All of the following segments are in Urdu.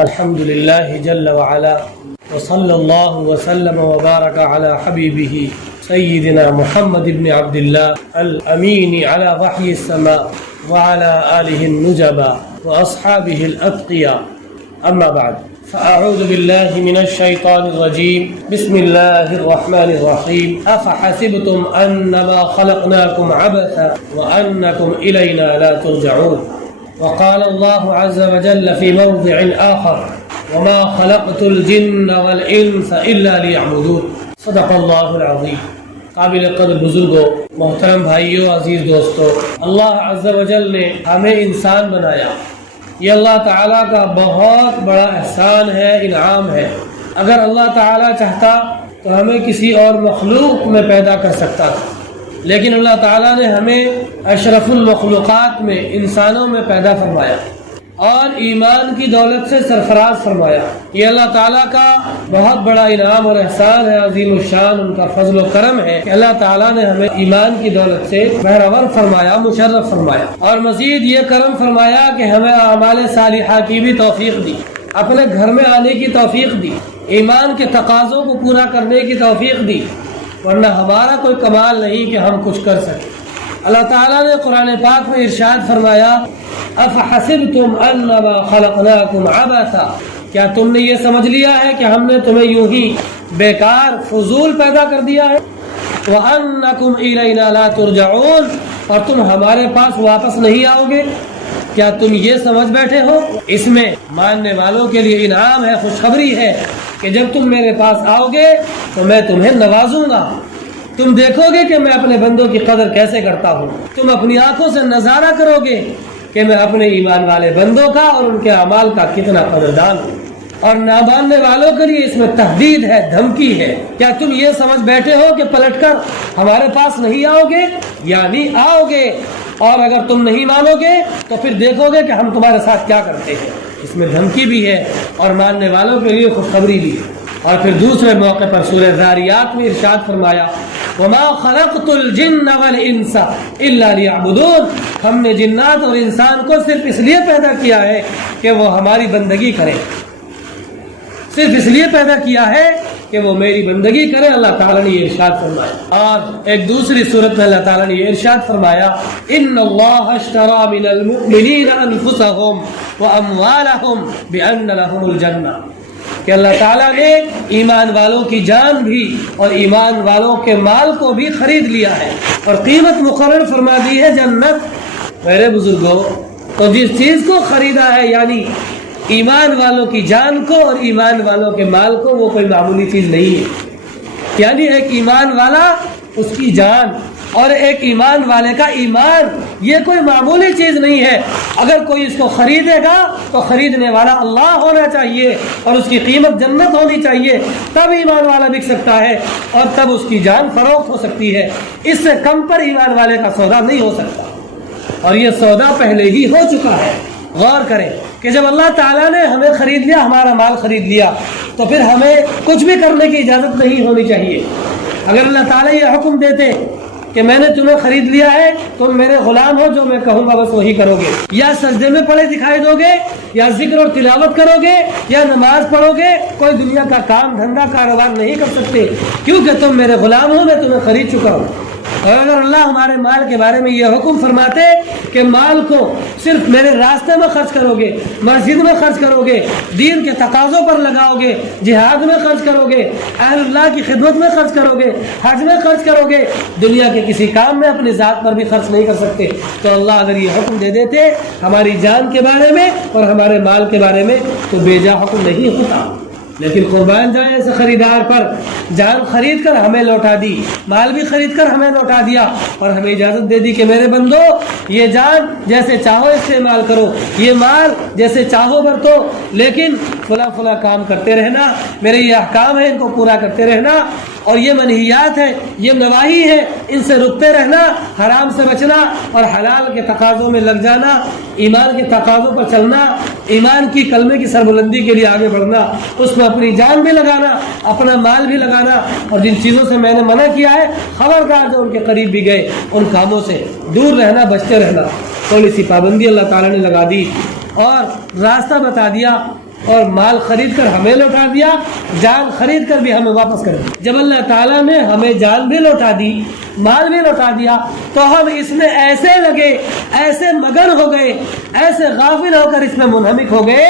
الحمد لله جل وعلا وصلى الله وسلم وبارك على حبيبه سيدنا محمد بن عبد الله الأمين على وحي السماء وعلى آله النجبا وأصحابه الأتقياء. أما بعد، فأعوذ بالله من الشيطان الرجيم. بسم الله الرحمن الرحيم. أفحسبتم أنما خلقناكم عبثا وأنكم إلينا لا ترجعون. وقال الله عز وجل في موضع آخر: وما خلقت الجن والإنس إلا ليعبدون. صدق اللہ العظیم. قابل قدر بزرگوں، محترم بھائیوں، عزیز دوستوں، اللہ عز و جل نے ہمیں انسان بنایا. یہ اللہ تعالیٰ کا بہت بڑا احسان ہے، انعام ہے. اگر اللہ تعالیٰ چاہتا تو ہمیں کسی اور مخلوق میں پیدا کر سکتا تھا، لیکن اللہ تعالیٰ نے ہمیں اشرف المخلوقات میں، انسانوں میں پیدا فرمایا اور ایمان کی دولت سے سرفراز فرمایا. یہ اللہ تعالیٰ کا بہت بڑا انعام اور احسان ہے، عظیم الشان ان کا فضل و کرم ہے کہ اللہ تعالیٰ نے ہمیں ایمان کی دولت سے بہرور فرمایا، مشرف فرمایا، اور مزید یہ کرم فرمایا کہ ہمیں اعمال صالحہ کی بھی توفیق دی، اپنے گھر میں آنے کی توفیق دی، ایمان کے تقاضوں کو پورا کرنے کی توفیق دی، ورنہ ہمارا کوئی کمال نہیں کہ ہم کچھ کر سکیں. اللہ تعالیٰ نے قرآن پاک میں ارشاد فرمایا: افحسبتم انما خلقناکم عبثا، کیا تم نے یہ سمجھ لیا ہے کہ ہم نے تمہیں یوں ہی بیکار فضول پیدا کر دیا ہے؟ وانکم الینا لا ترجعون، اور تم ہمارے پاس واپس نہیں آؤ گے؟ کیا تم یہ سمجھ بیٹھے ہو؟ اس میں ماننے والوں کے لیے انعام ہے، خوشخبری ہے کہ جب تم میرے پاس آؤ گے تو میں تمہیں نوازوں گا. تم دیکھو گے کہ میں اپنے بندوں کی قدر کیسے کرتا ہوں. تم اپنی آنکھوں سے نظارہ کرو گے کہ میں اپنے ایمان والے بندوں کا اور ان کے اعمال کا کتنا قدردان ہوں. اور نہ ماننے والوں کے لیے اس میں تہدید ہے، دھمکی ہے. کیا تم یہ سمجھ بیٹھے ہو کہ پلٹ کر ہمارے پاس نہیں آؤ گے؟ یعنی آؤ گے، اور اگر تم نہیں مانو گے تو پھر دیکھو گے کہ ہم تمہارے ساتھ کیا کرتے ہیں. اس میں دھمکی بھی ہے اور ماننے والوں کے لیے خوشخبری بھی ہے. اور پھر دوسرے موقع پر سورہ ذاریات میں ارشاد فرمایا: وما خلقت الجن والانس الا ليعبدون، ہم نے جنات اور انسان کو صرف اس لیے پیدا کیا ہے کہ وہ ہماری بندگی کریں، صرف اس لیے پیدا کیا ہے کہ وہ میری بندگی کریں. اللہ تعالیٰ نے یہ ارشاد فرمایا. اور ایک دوسری صورت میں اللہ تعالیٰ نے یہ ارشاد فرمایا: ان اللہ اشترى من المؤمنین انفسهم واموالهم بان لهم الجنہ، کہ اللہ تعالیٰ نے ایمان والوں کی جان بھی اور ایمان والوں کے مال کو بھی خرید لیا ہے اور قیمت مقرر فرما دی ہے جنت. میرے بزرگوں، تو جس چیز کو خریدا ہے، یعنی ایمان والوں کی جان کو اور ایمان والوں کے مال کو، وہ کوئی معمولی چیز نہیں ہے. یعنی ایک ایمان والا، اس کی جان، اور ایک ایمان والے کا ایمان، یہ کوئی معمولی چیز نہیں ہے. اگر کوئی اس کو خریدے گا تو خریدنے والا اللہ ہونا چاہیے اور اس کی قیمت جنت ہونی چاہیے، تب ایمان والا بک سکتا ہے اور تب اس کی جان فروخت ہو سکتی ہے. اس سے کم پر ایمان والے کا سودا نہیں ہو سکتا، اور یہ سودا پہلے ہی ہو چکا ہے. غور کریں کہ جب اللہ تعالیٰ نے ہمیں خرید لیا، ہمارا مال خرید لیا، تو پھر ہمیں کچھ بھی کرنے کی اجازت نہیں ہونی چاہیے. اگر اللہ تعالیٰ یہ حکم دیتے کہ میں نے تمہیں خرید لیا ہے، تم میرے غلام ہو، جو میں کہوں گا بس وہی کرو گے، یا سجدے میں پڑے دکھائی دو گے، یا ذکر اور تلاوت کرو گے، یا نماز پڑھو گے، کوئی دنیا کا کام دھندا کاروبار نہیں کر سکتے، کیونکہ تم میرے غلام ہو، میں تمہیں خرید چکا ہوں. اور اگر اللہ ہمارے مال کے بارے میں یہ حکم فرماتے کہ مال کو صرف میرے راستے میں خرچ کرو گے، مسجد میں خرچ کرو گے، دین کے تقاضوں پر لگاؤ گے، جہاد میں خرچ کرو گے، اہل اللہ کی خدمت میں خرچ کرو گے، حج میں خرچ کرو گے، دنیا کے کسی کام میں اپنی ذات پر بھی خرچ نہیں کر سکتے، تو اللہ اگر یہ حکم دے دیتے ہماری جان کے بارے میں اور ہمارے مال کے بارے میں تو بے جا حکم نہیں ہوتا. لیکن قربان جائے ایسے خریدار پر، جان خرید کر ہمیں لوٹا دی، مال بھی خرید کر ہمیں لوٹا دیا، اور ہمیں اجازت دے دی کہ میرے بندو، یہ جان جیسے چاہو استعمال کرو، یہ مال جیسے چاہو برتو، لیکن فلاں فلاں کام کرتے رہنا، میرے یہ احکام ہیں ان کو پورا کرتے رہنا، اور یہ منہیات ہیں، یہ نواہی ہے، ان سے رکتے رہنا، حرام سے بچنا اور حلال کے تقاضوں میں لگ جانا، ایمان کے تقاضوں پر چلنا، ایمان کی کلمے کی سربلندی کے لیے آگے بڑھنا، اس میں اپنی جان بھی لگانا، اپنا مال بھی لگانا، اور جن چیزوں سے میں نے منع کیا ہے خبردار جو ان کے قریب بھی گئے ان کاموں سے دور رہنا، بچتے رہنا. تھوڑی سی پابندی اللہ تعالیٰ نے لگا دی اور راستہ بتا دیا اور مال خرید کر ہمیں لوٹا دیا، جان خرید کر بھی ہمیں واپس کر دیا۔ جب اللہ تعالیٰ نے ہمیں جان بھی لوٹا دی، مال بھی لوٹا دیا، تو ہم اس میں ایسے لگے، ایسے مگن ہو گئے، ایسے غافل ہو کر اس میں منہمک ہو گئے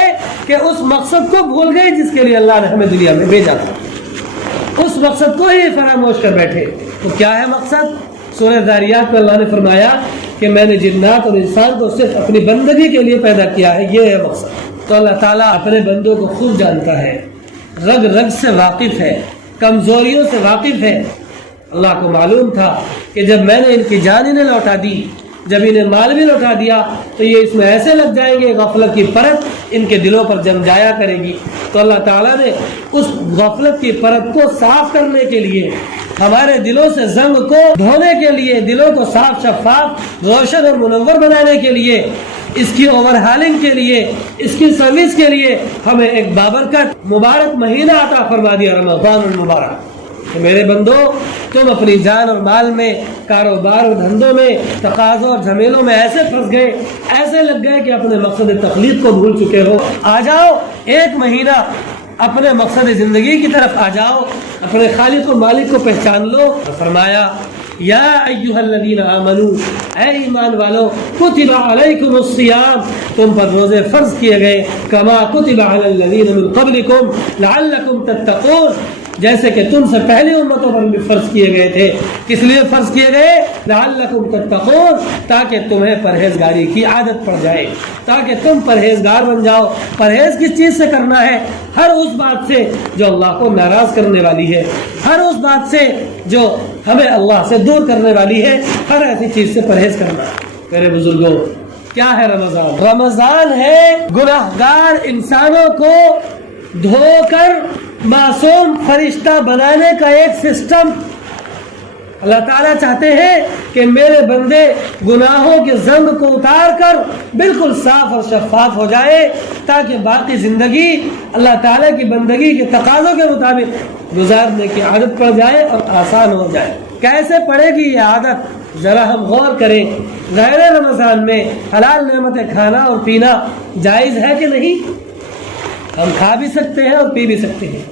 کہ اس مقصد کو بھول گئے جس کے لیے اللہ نے ہمیں دنیا میں بھیجا تھا، اس مقصد کو ہی فراموش کر بیٹھے۔ تو کیا ہے مقصد؟ سورہ ذاریات میں اللہ نے فرمایا کہ میں نے جنات اور انسان کو صرف اپنی بندگی کے لیے پیدا کیا ہے، یہ ہے مقصد۔ تو اللہ تعالیٰ اپنے بندوں کو خوب جانتا ہے، رگ رگ سے واقف ہے، کمزوریوں سے واقف ہے۔ اللہ کو معلوم تھا کہ جب میں نے ان کی جان انہیں لوٹا دی، جب انہیں مال بھی لوٹا دیا، تو یہ اس میں ایسے لگ جائیں گے، غفلت کی پرت ان کے دلوں پر جم جایا کرے گی۔ تو اللہ تعالیٰ نے اس غفلت کی پرت کو صاف کرنے کے لیے، ہمارے دلوں سے زنگ کو دھونے کے لیے، دلوں کو صاف شفاف، روشن اور منور بنانے کے لیے، اس کی اوور ہالنگ کے لیے، اس کی سروس کے لیے ہمیں ایک بابرکت مبارک مہینہ عطا فرما دیا، رمضان المبارک۔ کہ میرے بندو، تم اپنی جان اور مال میں، کاروبار اور دھندوں میں، تقاضوں اور جھمیلوں میں ایسے پھنس گئے، ایسے لگ گئے کہ اپنے مقصد تخلیق کو بھول چکے ہو۔ آ جاؤ، ایک مہینہ اپنے مقصد زندگی کی طرف آ جاؤ، اپنے خالق و مالک کو پہچان لو۔ فرمایا یا ایھا الذین آمنوا، اے ایمان والو، کتب علیکم الصیام، تم پر روزے فرض کیے گئے، کما کتب علی الذین من قبلکم لعلکم تتقون، جیسے کہ تم سے پہلی امتوں پر بھی فرض کیے گئے تھے۔ کس لیے فرض کیے گئے؟ لعلکم تتقون، تاکہ تمہیں پرہیزگاری کی عادت پڑ جائے، تاکہ تم پرہیزگار بن جاؤ۔ پرہیز کس چیز سے کرنا ہے؟ ہر اس بات سے جو اللہ کو ناراض کرنے والی ہے، ہر اس بات سے جو ہمیں اللہ سے دور کرنے والی ہے، ہر ایسی چیز سے پرہیز کرنا ہے۔ میرے بزرگوں، کیا ہے رمضان؟ رمضان ہے گناہگار انسانوں کو دھو کر معصوم فرشتہ بنانے کا ایک سسٹم۔ اللہ تعالیٰ چاہتے ہیں کہ میرے بندے گناہوں کے زنگ کو اتار کر بالکل صاف اور شفاف ہو جائے، تاکہ باقی زندگی اللہ تعالیٰ کی بندگی کے تقاضوں کے مطابق گزارنے کی عادت پڑ جائے اور آسان ہو جائے۔ کیسے پڑے گی یہ عادت؟ ذرا ہم غور کریں۔ غیر رمضان میں حلال نعمتیں کھانا اور پینا جائز ہے کہ نہیں؟ ہم کھا بھی سکتے ہیں اور پی بھی سکتے ہیں۔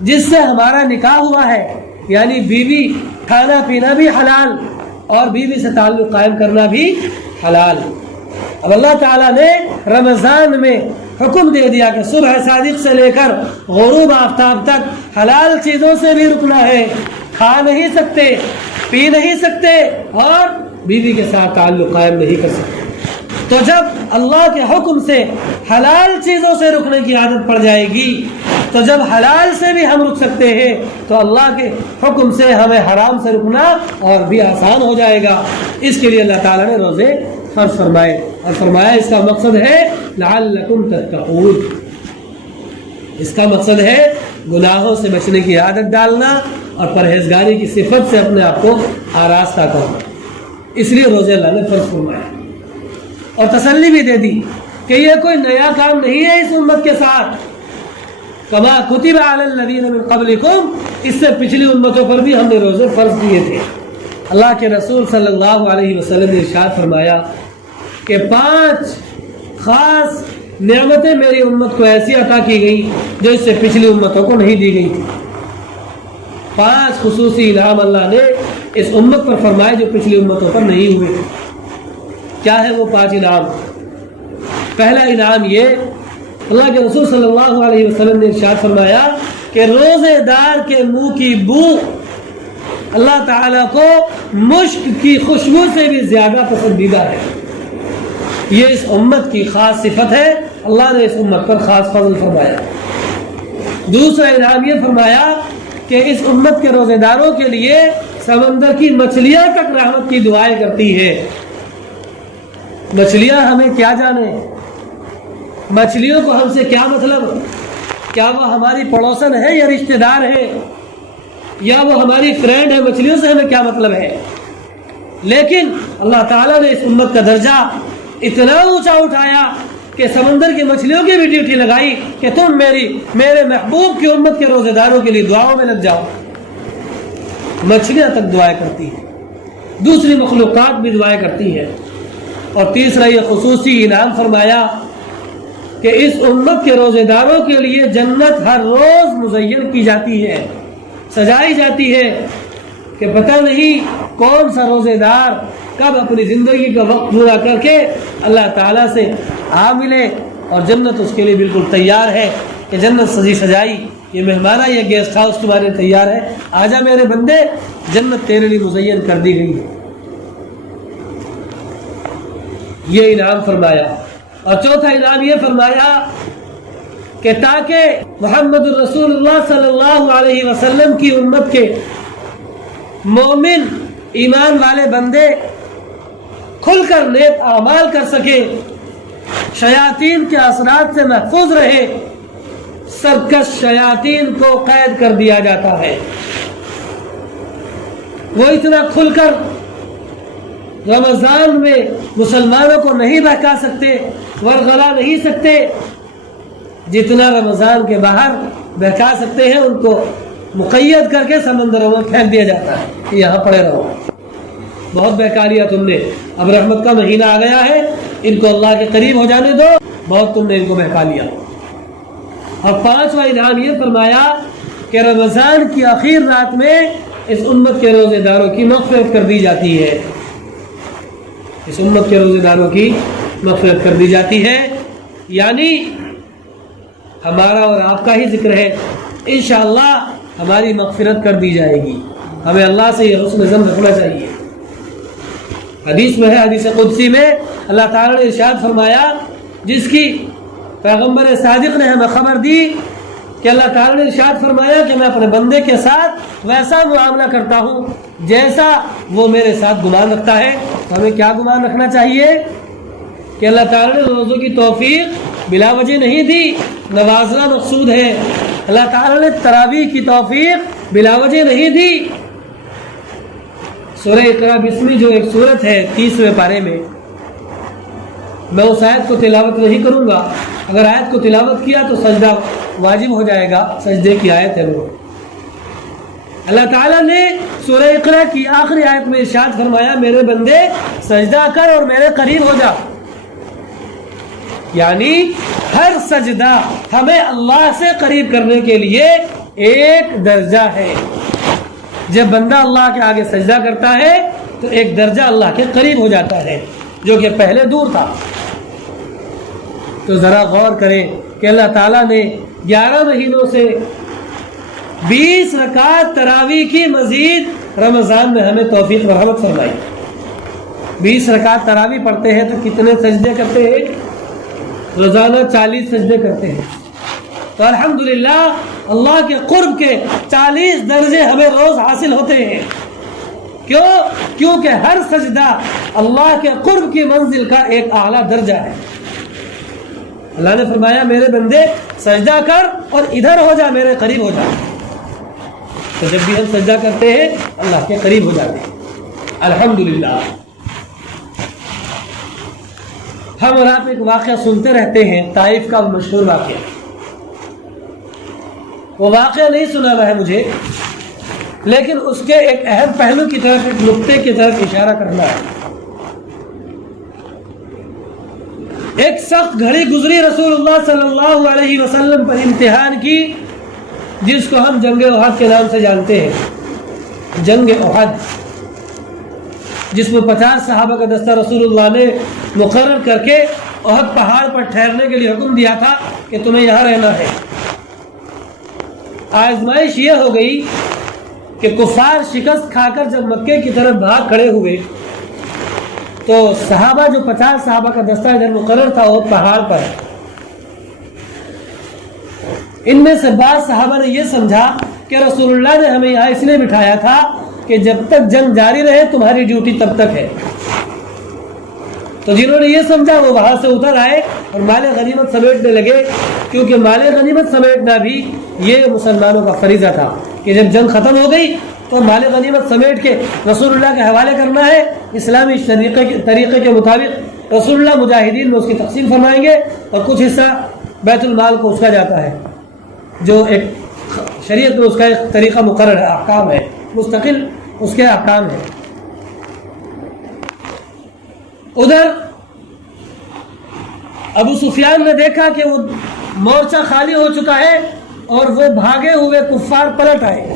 جس سے ہمارا نکاح ہوا ہے، یعنی بیوی، کھانا پینا بھی حلال اور بیوی سے تعلق قائم کرنا بھی حلال۔ اب اللہ تعالیٰ نے رمضان میں حکم دے دیا کہ صبح صادق سے لے کر غروب آفتاب تک حلال چیزوں سے بھی رکنا ہے، کھا نہیں سکتے، پی نہیں سکتے اور بیوی کے ساتھ تعلق قائم نہیں کر سکتے۔ تو جب اللہ کے حکم سے حلال چیزوں سے رکنے کی عادت پڑ جائے گی، تو جب حلال سے بھی ہم رک سکتے ہیں، تو اللہ کے حکم سے ہمیں حرام سے رکنا اور بھی آسان ہو جائے گا۔ اس کے لیے اللہ تعالیٰ نے روزے فرض فرمائے، اور فرمایا اس کا مقصد ہے لعلکم تتقون، اس کا مقصد ہے گناہوں سے بچنے کی عادت ڈالنا اور پرہیزگاری کی صفت سے اپنے آپ کو آراستہ کرنا۔ اس لیے روزے اللہ نے فرض فرمائے اور تسلی بھی دے دی کہ یہ کوئی نیا کام نہیں ہے اس امت کے ساتھ۔ کما کتب علی الذین من قبلکم، اس سے پچھلی امتوں پر بھی ہم نے روزے فرض کیے تھے۔ اللہ کے رسول صلی اللہ علیہ وسلم نے ارشاد فرمایا کہ 5 خاص نعمتیں میری امت کو ایسی عطا کی گئی جو اس سے پچھلی امتوں کو نہیں دی گئی تھی۔ 5 خصوصی انعام اللہ نے اس امت پر فرمائے جو پچھلی امتوں پر نہیں ہوئے۔ کیا ہے وہ 5 انعام؟ پہلا انعام یہ، اللہ کے رسول صلی اللہ علیہ وسلم نے ارشاد فرمایا کہ روزے دار کے منہ کی بو اللہ تعالیٰ کو مشک کی خوشبو سے بھی زیادہ پسندیدہ ہے۔ یہ اس امت کی خاص صفت ہے، اللہ نے اس امت پر خاص فضل فرمایا۔ دوسرا انعام یہ فرمایا کہ اس امت کے روزے داروں کے لیے سمندر کی مچھلیاں تک رحمت کی دعائیں کرتی ہے۔ مچھلیاں ہمیں کیا جانے، مچھلیوں کو ہم سے کیا مطلب؟ کیا وہ ہماری پڑوسن ہے یا رشتہ دار ہے، یا وہ ہماری فرینڈ ہے؟ مچھلیوں سے ہمیں کیا مطلب ہے؟ لیکن اللہ تعالیٰ نے اس امت کا درجہ اتنا اونچا اٹھایا کہ سمندر کی مچھلیوں کی بھی ڈیوٹی لگائی کہ تم میرے محبوب کی امت کے روزے داروں کے لیے دعاؤں میں لگ جاؤ۔ مچھلیاں تک دعائیں کرتی ہیں، دوسری مخلوقات بھی دعائیں کرتی ہیں۔ اور تیسرا یہ خصوصی انعام فرمایا کہ اس امت کے روزے داروں کے لیے جنت ہر روز مزین کی جاتی ہے، سجائی جاتی ہے، کہ پتہ نہیں کون سا روزے دار کب اپنی زندگی کا وقت پورا کر کے اللہ تعالیٰ سے آ ملے، اور جنت اس کے لیے بالکل تیار ہے کہ جنت سجی سجائی، یہ مہمانہ، یہ گیسٹ ہاؤس تمہارے تیار ہے، آجا میرے بندے، جنت تیرے لیے مزین کر دی گئی ہے۔ یہ انعام فرمایا۔ اور چوتھا انعام یہ فرمایا کہ تاکہ محمد الرسول اللہ صلی اللہ علیہ وسلم کی امت کے مومن ایمان والے بندے کھل کر نیک اعمال کر سکے، شیاطین کے اثرات سے محفوظ رہے، سرکش شیاطین کو قید کر دیا جاتا ہے۔ وہ اتنا کھل کر رمضان میں مسلمانوں کو نہیں بہکا سکتے، ورغلا نہیں سکتے، جتنا رمضان کے باہر بہکا سکتے ہیں۔ ان کو مقید کر کے سمندروں میں پھینک دیا جاتا ہے کہ یہاں پڑے رہو، بہت بہکا لیا تم نے، اب رحمت کا مہینہ آ گیا ہے، ان کو اللہ کے قریب ہو جانے دو، بہت تم نے ان کو بہکا لیا۔ اور پانچواں انعام یہ فرمایا کہ رمضان کی آخر رات میں اس امت کے روزے داروں کی مغفرت کر دی جاتی ہے، اس امت کے روزے داروں کی مغفرت کر دی جاتی ہے، یعنی ہمارا اور آپ کا ہی ذکر ہے، انشاءاللہ ہماری مغفرت کر دی جائے گی۔ ہمیں اللہ سے یہ حسن ظن رکھنا چاہیے۔ حدیث میں ہے، حدیث قدسی میں اللہ تعالیٰ نے ارشاد فرمایا، جس کی پیغمبر صادق نے ہمیں خبر دی کہ اللہ تعالیٰ نے ارشاد فرمایا کہ میں اپنے بندے کے ساتھ ویسا معاملہ کرتا ہوں جیسا وہ میرے ساتھ گمان رکھتا ہے۔ تو ہمیں کیا گمان رکھنا چاہیے کہ اللہ تعالیٰ نے روزوں کی توفیق بلا وجہ نہیں دی، نوازنا مقصود ہے۔ اللہ تعالیٰ نے تراویح کی توفیق بلا وجہ نہیں دی۔ سورہ اقرا بسمی جو ایک سورت ہے 30ویں پارے میں، میں اس آیت کو تلاوت نہیں کروں گا، اگر آیت کو تلاوت کیا تو سجدہ واجب ہو جائے گا، سجدے کی آیت ہے وہ۔ اللہ تعالیٰ نے سورہ اقرا کی آخری آیت میں ارشاد فرمایا، میرے بندے سجدہ کر اور میرے قریب ہو جا، یعنی ہر سجدہ ہمیں اللہ سے قریب کرنے کے لیے ایک درجہ ہے۔ جب بندہ اللہ کے آگے سجدہ کرتا ہے تو ایک درجہ اللہ کے قریب ہو جاتا ہے، جو کہ پہلے دور تھا۔ تو ذرا غور کریں کہ اللہ تعالیٰ نے 11 مہینوں سے 20 رکعت تراویح کی مزید رمضان میں ہمیں توفیق و رحمت فرمائی۔ 20 رکعت تراویح پڑھتے ہیں تو کتنے سجدے کرتے ہیں؟ روزانہ 40 سجدے کرتے ہیں۔ تو الحمدللہ اللہ کے قرب کے 40 درجے ہمیں روز حاصل ہوتے ہیں۔ کیوں؟ کیونکہ ہر سجدہ اللہ کے قرب کی منزل کا ایک اعلیٰ درجہ ہے۔ اللہ نے فرمایا، میرے بندے سجدہ کر اور ادھر ہو جا، میرے قریب ہو جا۔ تو جب بھی ہم سجدہ کرتے ہیں اللہ کے قریب ہو جاتے ہیں، الحمدللہ۔ ہم اور آپ ایک واقعہ سنتے رہتے ہیں، طائف کا مشہور واقعہ۔ وہ واقعہ نہیں سنا ہے مجھے، لیکن اس کے ایک اہم پہلو کی طرف، ایک نقطے کی طرف اشارہ کرنا ہے۔ ایک سخت گھڑی گزری رسول اللہ صلی اللہ علیہ وسلم پر امتحان کی، جس کو ہم جنگ احد کے نام سے جانتے ہیں۔ جنگ احد، جس میں 50 صحابہ کا دستہ رسول اللہ نے مقرر کر کے احد پہاڑ پر ٹھہرنے کے لیے حکم دیا تھا کہ تمہیں یہاں رہنا ہے۔ آزمائش یہ ہو گئی کہ کفار شکست کھا کر جب مکے کی طرف بھاگ کھڑے ہوئے تو صحابہ، جو 50 صحابہ کا دستہ ادھر مقرر تھا وہ پہاڑ پر، ان میں سے بعض صحابہ نے یہ سمجھا کہ رسول اللہ نے ہمیں یہاں اس لیے بٹھایا تھا کہ جب تک جنگ جاری رہے تمہاری ڈیوٹی تب تک ہے۔ تو جنہوں نے یہ سمجھا وہ وہاں سے اتر آئے اور مال غنیمت سمیٹنے لگے، کیونکہ مال غنیمت سمیٹنا بھی یہ مسلمانوں کا فریضہ تھا کہ جب جنگ ختم ہو گئی تو مال غنیمت سمیٹ کے رسول اللہ کے حوالے کرنا ہے۔ اسلامی طریقے کے مطابق رسول اللہ مجاہدین میں اس کی تقسیم فرمائیں گے اور کچھ حصہ بیت المال کو اس کا جاتا ہے، جو ایک شریعت میں اس کا ایک طریقہ مقرر ہے، احکام ہے، مستقل اس کے احکام ہیں۔ ادھر ابو سفیان نے دیکھا کہ وہ مورچہ خالی ہو چکا ہے اور وہ بھاگے ہوئے کفار پلٹ آئے،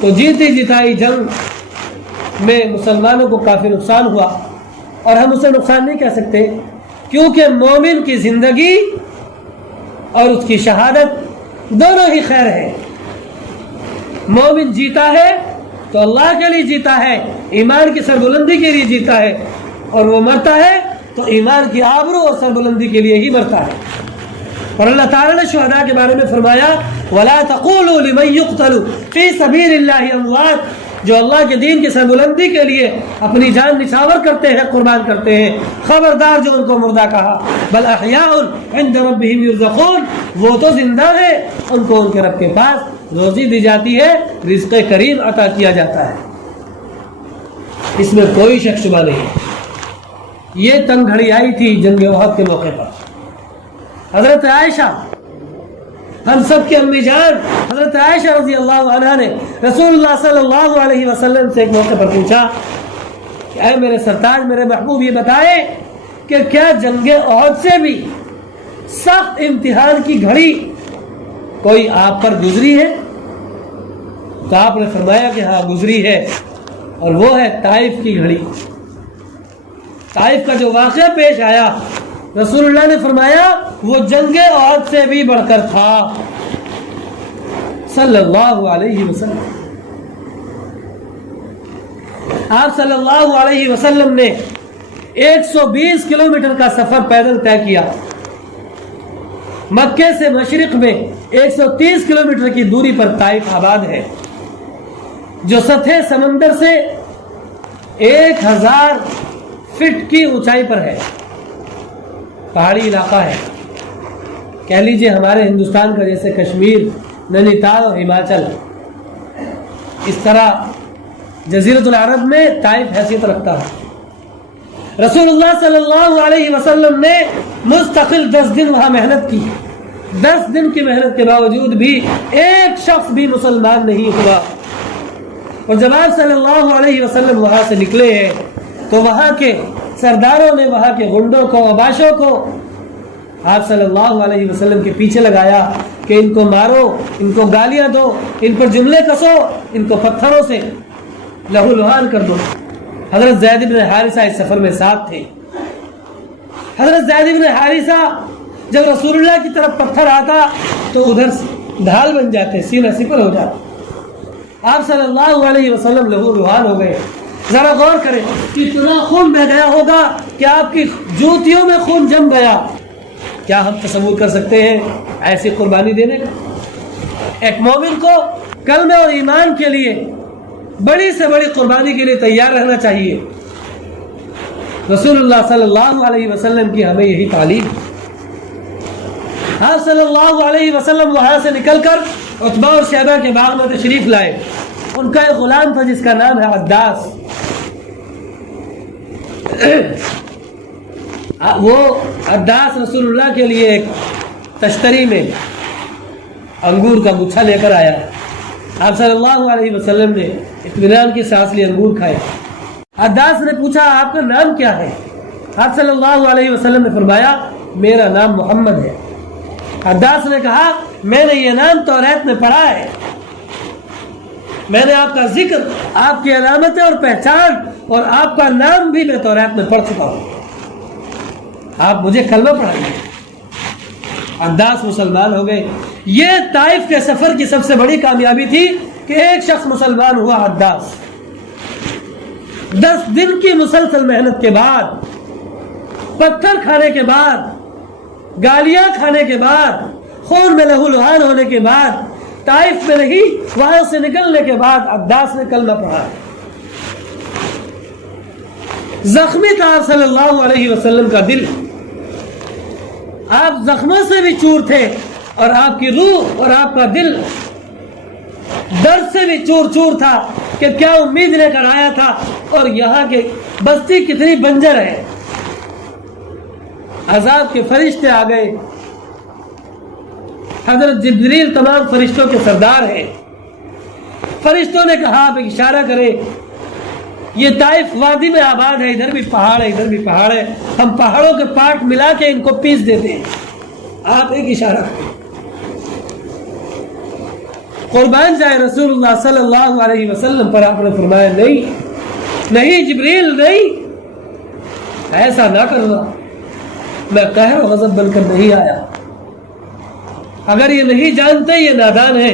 تو جیتی جتائی جنگ میں مسلمانوں کو کافی نقصان ہوا، اور ہم اسے نقصان نہیں کہہ سکتے کیونکہ مومن کی زندگی اور اس کی شہادت دونوں ہی خیر ہے۔ مومن جیتا ہے تو اللہ کے لیے جیتا ہے، ایمان کی سربلندی کے لیے جیتا ہے، اور وہ مرتا ہے تو ایمان کی آبرو اور سربلندی کے لیے ہی مرتا ہے۔ اور اللہ تعالیٰ نے شہداء کے بارے میں فرمایا وَلَا تَقُولُوا لِمَن يُقْتَلُ فِي سَبِيلِ اللَّهِ أَمْوَاتٌ، جو اللہ کے دین کی سربلندی کے لیے اپنی جان نچھاور کرتے ہیں، قربان کرتے ہیں، خبردار جو ان کو مردہ کہا، بل احیاء عند ربهم يرزقون، وہ تو زندہ ہے، ان کو ان کے رب کے پاس روزی دی جاتی ہے، رزق کریم عطا کیا جاتا ہے، اس میں کوئی شک شبہ نہیں۔ یہ تنگ گھڑی آئی تھی جنگ احد کے موقع پر۔ حضرت عائشہ، ہم سب کی امی جان حضرت عائشہ رضی اللہ عنہ نے رسول اللہ صلی اللہ علیہ وسلم سے ایک موقع پر پوچھا کہ اے میرے سرتاج، میرے محبوب، یہ بتائے کہ کیا جنگ احد سے بھی سخت امتحان کی گھڑی کوئی آپ پر گزری ہے؟ تو آپ نے فرمایا کہ ہاں گزری ہے، اور وہ ہے طائف کی گھڑی۔ طائف کا جو واقعہ پیش آیا، رسول اللہ نے فرمایا وہ جنگ احد سے بھی بڑھ کر تھا صلی اللہ علیہ وسلم۔ آپ صلی اللہ علیہ وسلم نے 120 کلومیٹر کا سفر پیدل طے کیا۔ مکے سے مشرق میں 130 کلومیٹر کی دوری پر طائف آباد ہے، جو سطح سمندر سے 1000 فٹ کی اونچائی پر ہے، پہاڑی علاقہ ہے، کہہ لیجئے ہمارے ہندوستان کا جیسے کشمیر، نینی تال اور ہماچل، اس طرح جزیرۃ العرب میں طائف حیثیت رکھتا ہے۔ رسول اللہ صلی اللہ علیہ وسلم نے مستقل 10 دن وہاں محنت کی۔ 10 دن کی محنت کے باوجود بھی ایک شخص بھی مسلمان نہیں ہوا، اور جب آپ صلی اللہ علیہ وسلم وہاں سے نکلے ہیں تو وہاں کے سرداروں نے وہاں کے غنڈوں کو، عباشوں کو آپ صلی اللہ علیہ وسلم کے پیچھے لگایا کہ ان کو مارو، ان کو گالیاں دو، ان پر جملے کسو، ان کو پتھروں سے لہو لہان کر دو۔ حضرت زید بن حارثہ اس سفر میں ساتھ تھے۔ حضرت زید بن حارثہ جب رسول اللہ کی طرف پتھر آتا تو ادھر ڈھال بن جاتے، سینہ سپر ہو جاتا۔ آپ صلی اللہ علیہ وسلم لہو لہان ہو گئے۔ ذرا غور کریں، کتنا خون بہ گیا ہوگا کہ آپ کی جوتیوں میں خون جم گیا۔ کیا ہم تصور کر سکتے ہیں ایسی قربانی دینے کا؟ ایک مومن کو کلمہ اور ایمان کے لیے بڑی سے بڑی قربانی کے لیے تیار رہنا چاہیے۔ رسول اللہ صلی اللہ علیہ وسلم کی ہمیں یہی تعلیم۔ آپ صلی اللہ علیہ وسلم وہاں سے نکل کر عتبہ اور شیبہ کے باغ میں تشریف لائے۔ ان کا ایک غلام تھا جس کا نام ہے عداس۔ وہ عداس رسول اللہ کے لیے ایک تشتری میں انگور کا گچھا لے کر آیا۔ آپ صلی اللہ علیہ وسلم نے اطمینان کی سانس لی، انگور کھائے۔ عداس نے پوچھا آپ کا نام کیا ہے؟ آپ صلی اللہ علیہ وسلم نے فرمایا میرا نام محمد ہے۔ عداس نے کہا میں نے یہ نام توریت میں پڑھا ہے، میں نے آپ کا ذکر، آپ کی علامتیں اور پہچان اور آپ کا نام بھی میں توریت میں پڑھ چکا ہوں، آپ مجھے کلمہ پڑھائیے۔ عداس مسلمان ہو گئے۔ یہ طائف کے سفر کی سب سے بڑی کامیابی تھی کہ ایک شخص مسلمان ہوا، عداس۔ 10 دن کی مسلسل محنت کے بعد، پتھر کھانے کے بعد، گالیاں کھانے کے بعد، خون میں لہو لہان ہونے کے بعد، طائف میں نہیں وہاں سے نکلنے کے بعد عداس نے کلمہ پڑھا۔ زخمی تھا صلی اللہ علیہ وسلم کا دل، آپ زخموں سے بھی چور تھے، اور آپ کی روح اور آپ کا دل درد سے بھی چور چور تھا کہ کیا امید لے کر آیا تھا، اور یہاں کے بستی کتنی بنجر ہے۔ عذاب کے فرشتے آ گئے، حضرت جبریل تمام فرشتوں کے سردار ہیں۔ فرشتوں نے کہا آپ اشارہ کرے، یہ طائف وادی میں آباد ہے، ادھر بھی پہاڑ ہے ادھر بھی پہاڑ ہے، ہم پہاڑوں کے پارٹ ملا کے ان کو پیس دیتے ہیں۔ آپ ایک اشارہ کریں، قربان جائے رسول اللہ صلی اللہ علیہ وسلم پر آپ نے فرمایا نہیں جبریل نہیں، ایسا نہ کرنا، میں قہر و غضب بن کر نہیں آیا۔ اگر یہ نہیں جانتے یہ نادان ہے،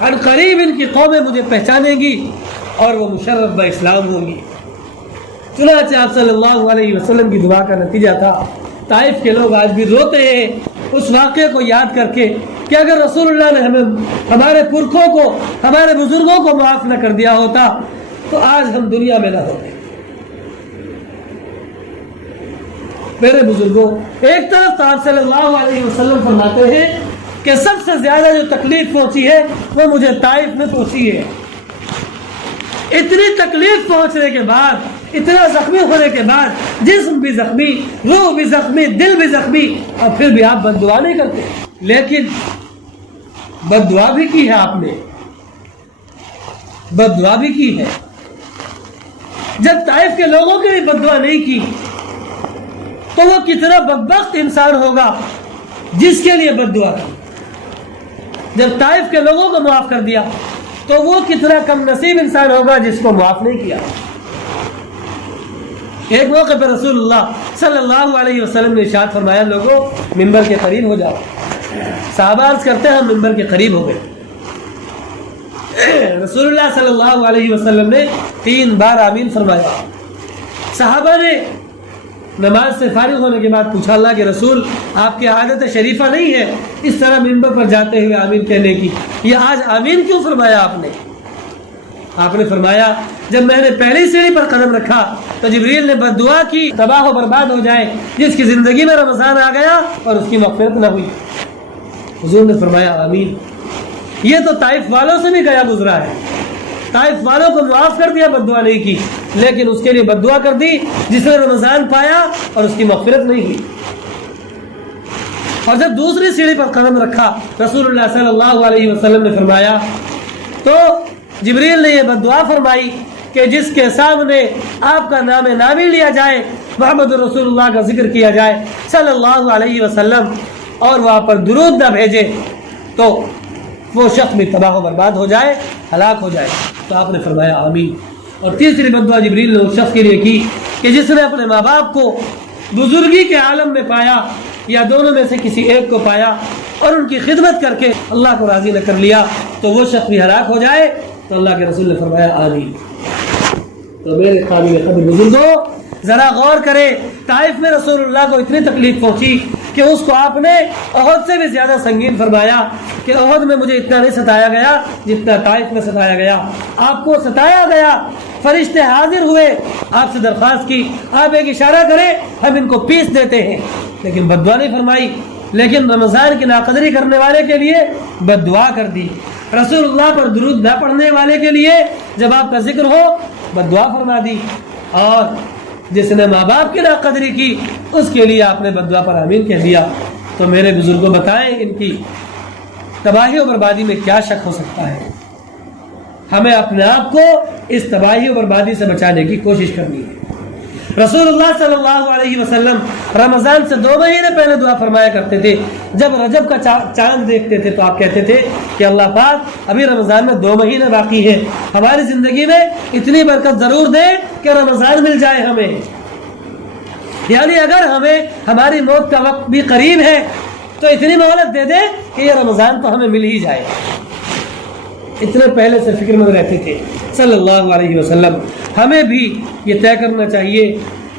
ان قریب ان کی قومیں مجھے پہچانیں گی اور وہ مشرف با اسلام ہوں گی۔ چنانچہ آپ صلی اللہ علیہ وسلم کی دعا کا نتیجہ تھا طائف کے لوگ آج بھی روتے ہیں اس واقعے کو یاد کر کے کہ اگر رسول اللہ نے ہمارے پرکھوں کو، ہمارے بزرگوں کو معاف نہ کر دیا ہوتا تو آج ہم دنیا میں نہ ہوتے۔ میرے بزرگوں، ایک طرف تو آپ صلی اللہ علیہ وسلم فرماتے ہیں کہ سب سے زیادہ جو تکلیف پہنچی ہے وہ مجھے طائف میں پہنچی ہے۔ اتنی تکلیف پہنچنے کے بعد، اتنا زخمی ہونے کے بعد، جسم بھی زخمی، روح بھی زخمی، دل بھی زخمی، اور پھر بھی آپ بد دعا نہیں کرتے۔ لیکن بد دعا بھی کی ہے، آپ نے بد دعا بھی کی ہے۔ جب طائف کے لوگوں کے لیے بد دعا نہیں کی تو وہ کتنا بدبخت انسان ہوگا جس کے لیے بد دعا کی۔ جب طائف کے لوگوں کو معاف کر دیا تو وہ کتنا کم نصیب انسان ہوگا جس کو معاف نہیں کیا۔ ایک موقع پر رسول اللہ صلی اللہ علیہ وسلم نے ارشاد فرمایا، لوگوں ممبر کے قریب ہو جاؤ۔ صحابہ عرض کرتے ہیں ہم ممبر کے قریب ہو گئے۔ رسول اللہ صلی اللہ علیہ وسلم نے 3 بار آمین فرمایا۔ صحابہ نے نماز سے فارغ ہونے کے بعد پوچھا، اللہ کے رسول آپ کی عادت شریفہ نہیں ہے اس طرح ممبر پر جاتے ہوئے آمین کہنے کی، یہ آج آمین کیوں فرمایا آپ نے؟ آپ نے فرمایا جب میں نے پہلی سیڑھی پر قدم رکھا تو جبریل نے بد دعا کی تباہ و برباد ہو جائے جس کی زندگی میں رمضان آ گیا اور اس کی مغفرت نہ ہوئی۔ حضور نے فرمایا آمین۔ یہ تو طائف والوں سے بھی گیا گزرا ہے، طائف والوں کو معاف کر دیا، بد دعا نہیں کی، لیکن اس کے لیے بد دعا کر دی جس نے رمضان پایا اور اس کی مغفرت نہیں ہوئی۔ اور جب دوسری سیڑھی پر قدم رکھا رسول اللہ صلی اللہ علیہ وسلم نے فرمایا تو جبریل نے یہ بد دعا فرمائی کہ جس کے سامنے آپ کا نام نامی لیا جائے، محمد رسول اللہ کا ذکر کیا جائے صلی اللہ علیہ وسلم، اور وہاں پر درود نہ بھیجے تو وہ شخص بھی تباہ و برباد ہو جائے، ہلاک ہو جائے۔ تو آپ نے فرمایا آمین۔ اور تیسری بد دعا جبریل نے اس شخص کے لیے کی کہ جس نے اپنے ماں باپ کو بزرگی کے عالم میں پایا یا دونوں میں سے کسی ایک کو پایا اور ان کی خدمت کر کے اللہ کو راضی نہ کر لیا تو وہ شخص بھی ہلاک ہو جائے۔ تو اللہ کے رسول نے فرمایا آمین۔ تو میرے قابل قدر بزرگوں، ذرا غور کرے، طائف میں رسول اللہ کو اتنی تکلیف پہنچی کہ اس کو آپ نے احد سے بھی زیادہ سنگین فرمایا کہ احد میں مجھے اتنا نہیں ستایا گیا جتنا طائف میں ستایا گیا۔ آپ کو ستایا گیا، فرشتے حاضر ہوئے، آپ سے درخواست کی آپ ایک اشارہ کریں ہم ان کو پیس دیتے ہیں، لیکن بد دعا نہیں فرمائی، لیکن رمضان کی ناقدری کرنے والے کے لیے بد دعا کر دی۔ رسول اللہ پر درود نہ پڑھنے والے کے لیے جب آپ کا ذکر ہو بد دعا فرما دی، اور جس نے ماں باپ کی ناقدری کی اس کے لیے آپ نے بد دعا پر آمین کہہ دیا۔ تو میرے بزرگوں بتائیں ان کی تباہی و بربادی میں کیا شک ہو سکتا ہے؟ ہمیں اپنے آپ کو اس تباہی و بربادی سے بچانے کی کوشش کرنی ہے۔ رسول اللہ صلی اللہ علیہ وسلم رمضان سے 2 مہینے پہلے دعا فرمایا کرتے تھے۔ جب رجب کا چاند دیکھتے تھے تو آپ کہتے تھے کہ اللہ پاک ابھی رمضان میں 2 مہینے باقی ہے، ہماری زندگی میں اتنی برکت ضرور دے کہ رمضان مل جائے ہمیں، یعنی اگر ہمیں ہماری موت کا وقت بھی قریب ہے تو اتنی مہلت دے دے کہ یہ رمضان تو ہمیں مل ہی جائے۔ اتنے پہلے سے فکر مند رہتے تھے صلی اللہ علیہ وسلم۔ ہمیں بھی یہ طے کرنا چاہیے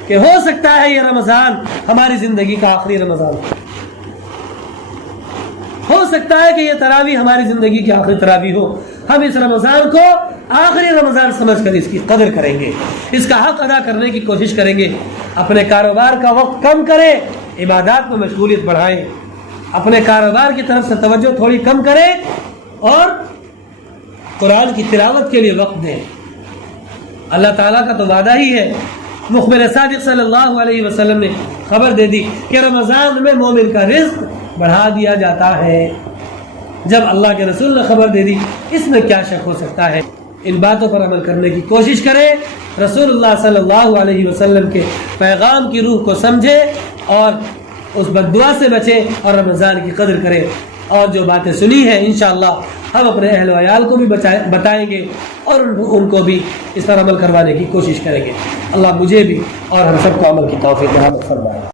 کہ ہو سکتا ہے یہ رمضان ہماری زندگی کا آخری رمضان ہو سکتا ہے کہ یہ تراویح ہماری زندگی کی آخری تراویح ہو۔ ہم اس رمضان کو آخری رمضان سمجھ کر اس کی قدر کریں گے، اس کا حق ادا کرنے کی کوشش کریں گے۔ اپنے کاروبار کا وقت کم کریں، عبادات میں مشغولیت بڑھائیں، اپنے کاروبار کی طرف سے توجہ تھوڑی کم کریں اور قرآن کی تلاوت کے لیے وقت دیں۔ اللہ تعالیٰ کا تو وعدہ ہی ہے، مخبر صادق صلی اللہ علیہ وسلم نے خبر دے دی کہ رمضان میں مومن کا رزق بڑھا دیا جاتا ہے۔ جب اللہ کے رسول نے خبر دے دی اس میں کیا شک ہو سکتا ہے؟ ان باتوں پر عمل کرنے کی کوشش کریں، رسول اللہ صلی اللہ علیہ وسلم کے پیغام کی روح کو سمجھیں اور اس بد دعا سے بچیں اور رمضان کی قدر کریں۔ اور جو باتیں سنی ہیں انشاءاللہ ہم اپنے اہل و عیال کو بھی بتائیں گے اور ان کو بھی اس پر عمل کروانے کی کوشش کریں گے۔ اللہ مجھے بھی اور ہم سب کو عمل کی توفیق عطا فرمائے۔